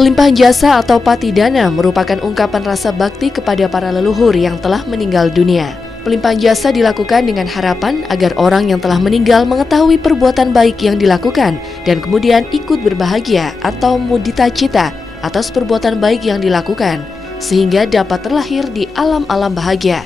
Pelimpahan jasa atau patidana merupakan ungkapan rasa bakti kepada para leluhur yang telah meninggal dunia. Pelimpahan jasa dilakukan dengan harapan agar orang yang telah meninggal mengetahui perbuatan baik yang dilakukan dan kemudian ikut berbahagia atau mudita cita atas perbuatan baik yang dilakukan, sehingga dapat terlahir di alam-alam bahagia.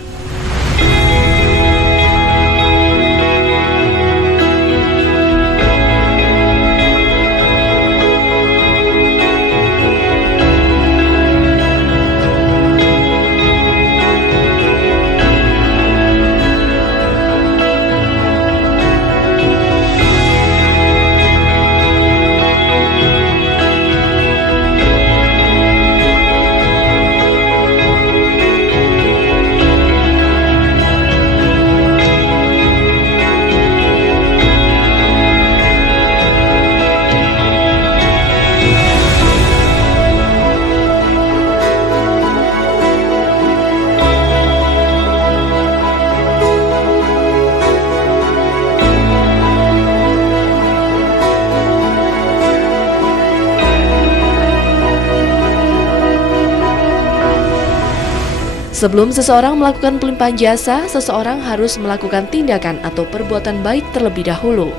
Sebelum seseorang melakukan pelimpahan jasa, seseorang harus melakukan tindakan atau perbuatan baik terlebih dahulu.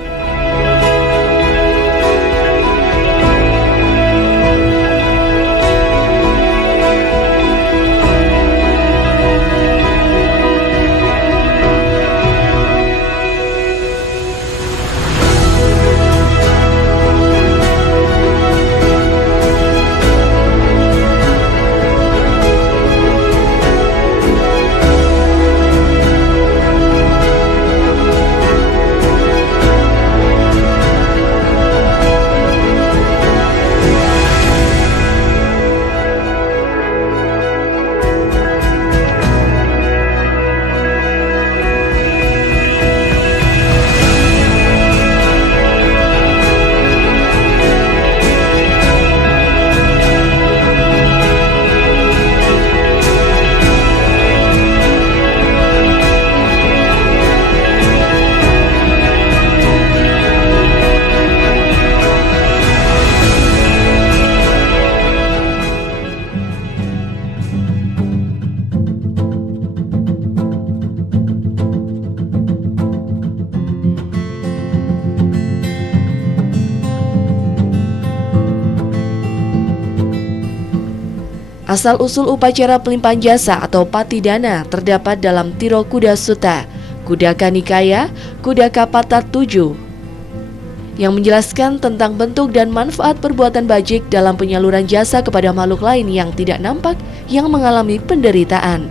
Asal-usul upacara pelimpahan jasa atau patidana terdapat dalam Tiro Kuda Sutta, Kudaka Nikaya, Kudaka Patat 7, yang menjelaskan tentang bentuk dan manfaat perbuatan bajik dalam penyaluran jasa kepada makhluk lain yang tidak nampak yang mengalami penderitaan.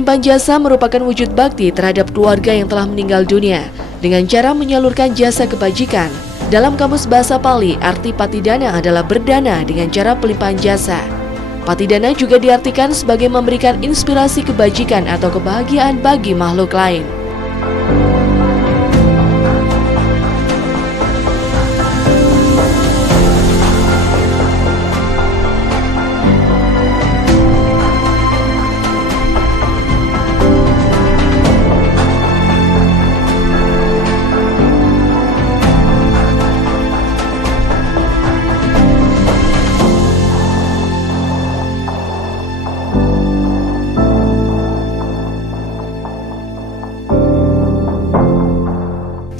Pelimpahan jasa merupakan wujud bakti terhadap keluarga yang telah meninggal dunia dengan cara menyalurkan jasa kebajikan. Dalam Kamus Bahasa Pali, arti patidana adalah berdana dengan cara pelimpahan jasa. Patidana juga diartikan sebagai memberikan inspirasi kebajikan atau kebahagiaan bagi makhluk lain.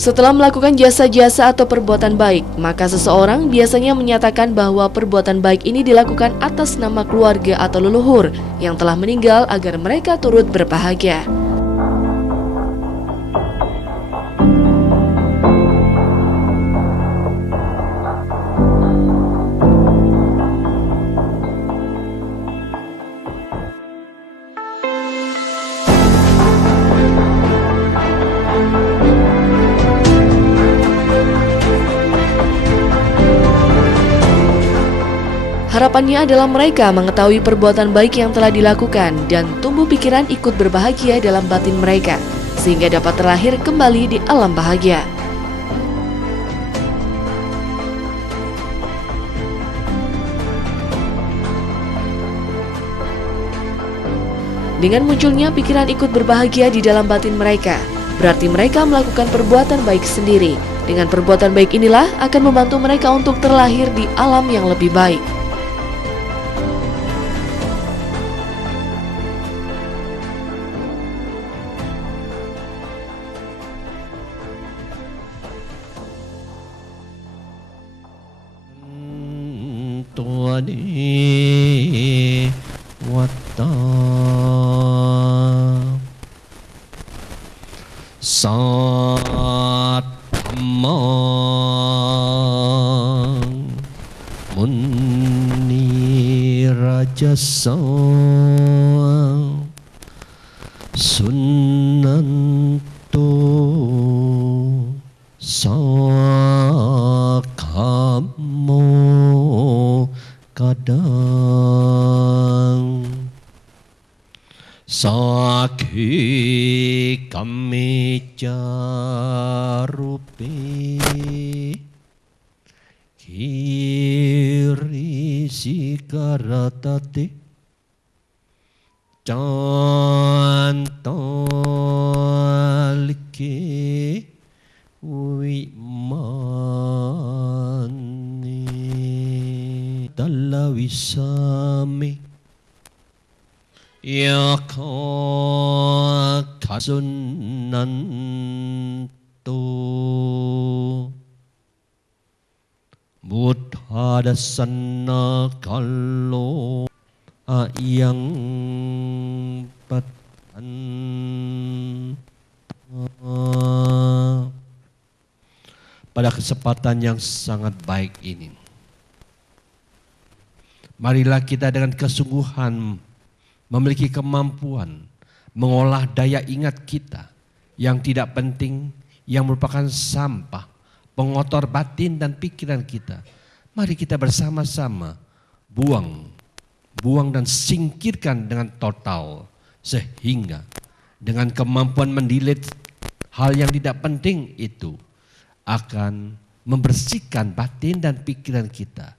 Setelah melakukan jasa-jasa atau perbuatan baik, maka seseorang biasanya menyatakan bahwa perbuatan baik ini dilakukan atas nama keluarga atau leluhur yang telah meninggal agar mereka turut berbahagia. Harapannya adalah mereka mengetahui perbuatan baik yang telah dilakukan dan tumbuh pikiran ikut berbahagia dalam batin mereka, sehingga dapat terlahir kembali di alam bahagia. Dengan munculnya pikiran ikut berbahagia di dalam batin mereka, berarti mereka melakukan perbuatan baik sendiri. Dengan perbuatan baik inilah akan membantu mereka untuk terlahir di alam yang lebih baik. Tuani wata satamang muni rajasa sunnanto sakamo kadang sakhi kameja rupi kiri sikaratate cantolke wimani dalawisame yaka kasunanto buddha dasana kalo ayang patan pada kesempatan yang sangat baik ini, marilah kita dengan kesungguhan memiliki kemampuan mengolah daya ingat kita yang tidak penting, yang merupakan sampah, pengotor batin dan pikiran kita. Mari kita bersama-sama buang dan singkirkan dengan total, sehingga dengan kemampuan mendelete hal yang tidak penting itu akan membersihkan batin dan pikiran kita.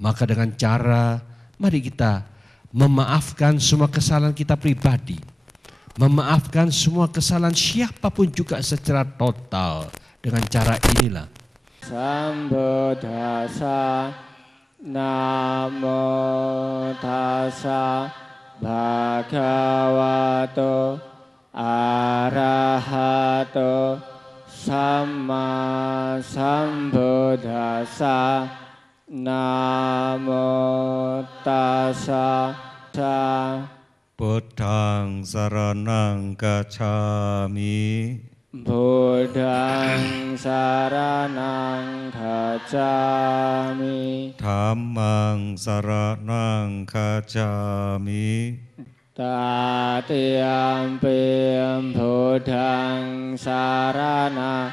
Maka dengan cara, mari kita memaafkan semua kesalahan kita pribadi, memaafkan semua kesalahan siapapun juga secara total. Dengan cara inilah Sambuddhassa Namo Tassa Bhagavato Arahato Sama Sambuddhassa Namo Tassa Buddhang saranang gacchami Buddhang saranang gacchami Dhammang saranang gacchami Tatiyampi Buddhang Sarana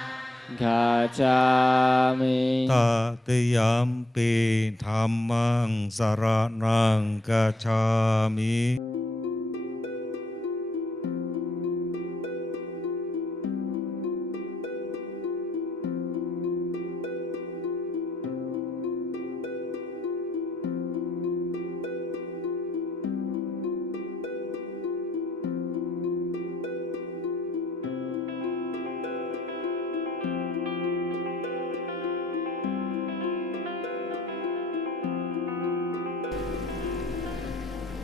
Gacchami ตติยัมปิธัมมังสรณังกัจฉามิ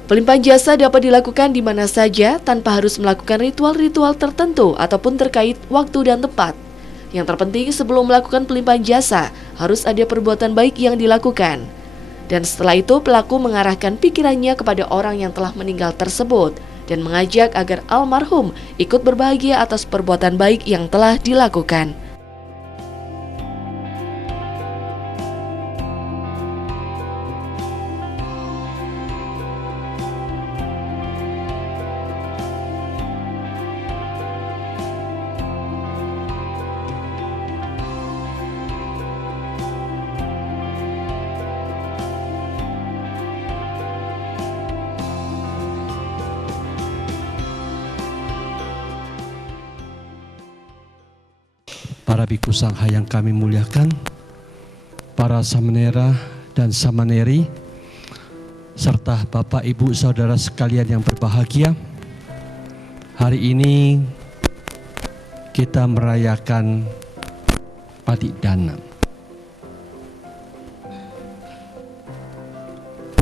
Pelimpahan jasa dapat dilakukan di mana saja tanpa harus melakukan ritual-ritual tertentu ataupun terkait waktu dan tempat. Yang terpenting sebelum melakukan pelimpahan jasa harus ada perbuatan baik yang dilakukan. Dan setelah itu pelaku mengarahkan pikirannya kepada orang yang telah meninggal tersebut dan mengajak agar almarhum ikut berbahagia atas perbuatan baik yang telah dilakukan. Para biku sangha yang kami muliakan, para samanera dan samaneri, serta Bapak Ibu Saudara sekalian yang berbahagia, hari ini kita merayakan Patidana.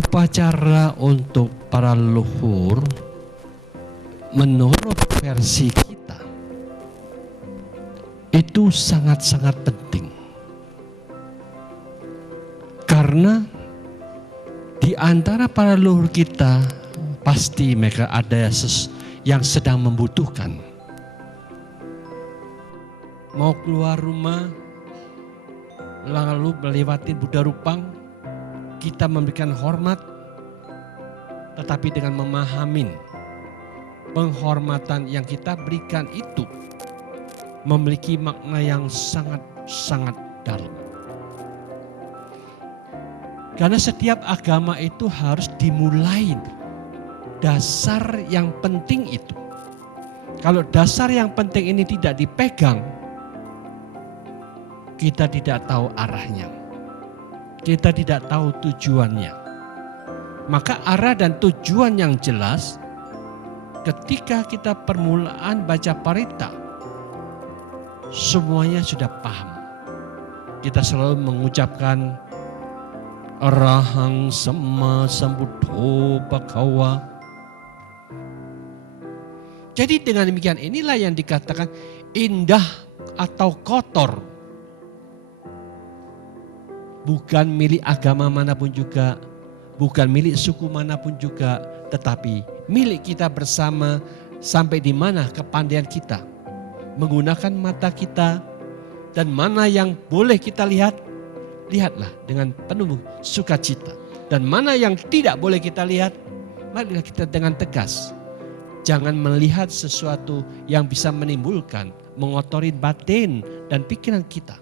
Upacara untuk para leluhur menurut versi kita itu sangat-sangat penting. Karena di antara para leluhur kita pasti mereka ada yang sedang membutuhkan. Mau keluar rumah lalu melewati Buddha Rupang, kita memberikan hormat tetapi dengan memahami penghormatan yang kita berikan itu memiliki makna yang sangat-sangat dalam. Karena setiap agama itu harus dimulai dasar yang penting itu. Kalau dasar yang penting ini tidak dipegang, kita tidak tahu arahnya. Kita tidak tahu tujuannya. Maka arah dan tujuan yang jelas ketika kita permulaan baca parita, semuanya sudah paham. Kita selalu mengucapkan Arahang Sama Sambuddho Bhagawa. Jadi dengan demikian inilah yang dikatakan indah atau kotor. Bukan milik agama manapun juga, bukan milik suku manapun juga, tetapi milik kita bersama sampai di mana kepandaian kita menggunakan mata kita, dan mana yang boleh kita lihat, lihatlah dengan penuh sukacita. Dan mana yang tidak boleh kita lihat, marilah kita dengan tegas. Jangan melihat sesuatu yang bisa menimbulkan, mengotori batin dan pikiran kita.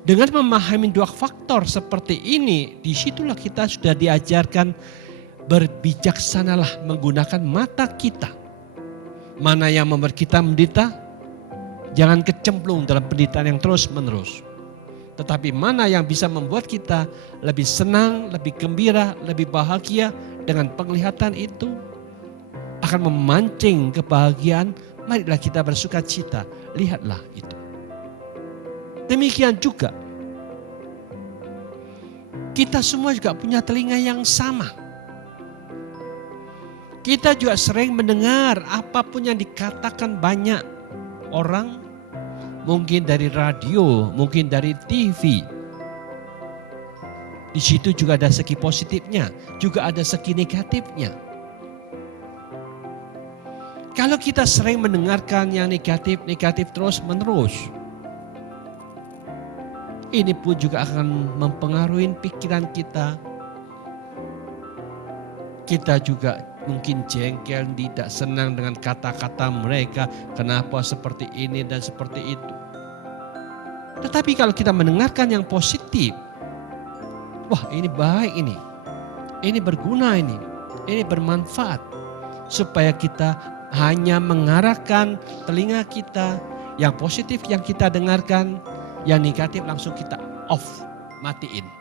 Dengan memahami dua faktor seperti ini, disitulah kita sudah diajarkan berbijaksanalah menggunakan mata kita. Mana yang membuat kita menderita, jangan kecemplung dalam penderitaan yang terus menerus. Tetapi mana yang bisa membuat kita lebih senang, lebih gembira, lebih bahagia dengan penglihatan itu akan memancing kebahagiaan, marilah kita bersukacita, lihatlah itu. Demikian juga, kita semua juga punya telinga yang sama. Kita juga sering mendengar apapun yang dikatakan banyak orang, mungkin dari radio, mungkin dari TV. Di situ juga ada segi positifnya, juga ada segi negatifnya. Kalau kita sering mendengarkan yang negatif-negatif terus menerus, ini pun juga akan mempengaruhi pikiran kita. Kita juga mungkin jengkel, tidak senang dengan kata-kata mereka. Kenapa seperti ini dan seperti itu. Tetapi kalau kita mendengarkan yang positif, wah ini baik ini berguna ini bermanfaat. Supaya kita hanya mengarahkan telinga kita, yang positif yang kita dengarkan, yang negatif langsung kita off, matiin.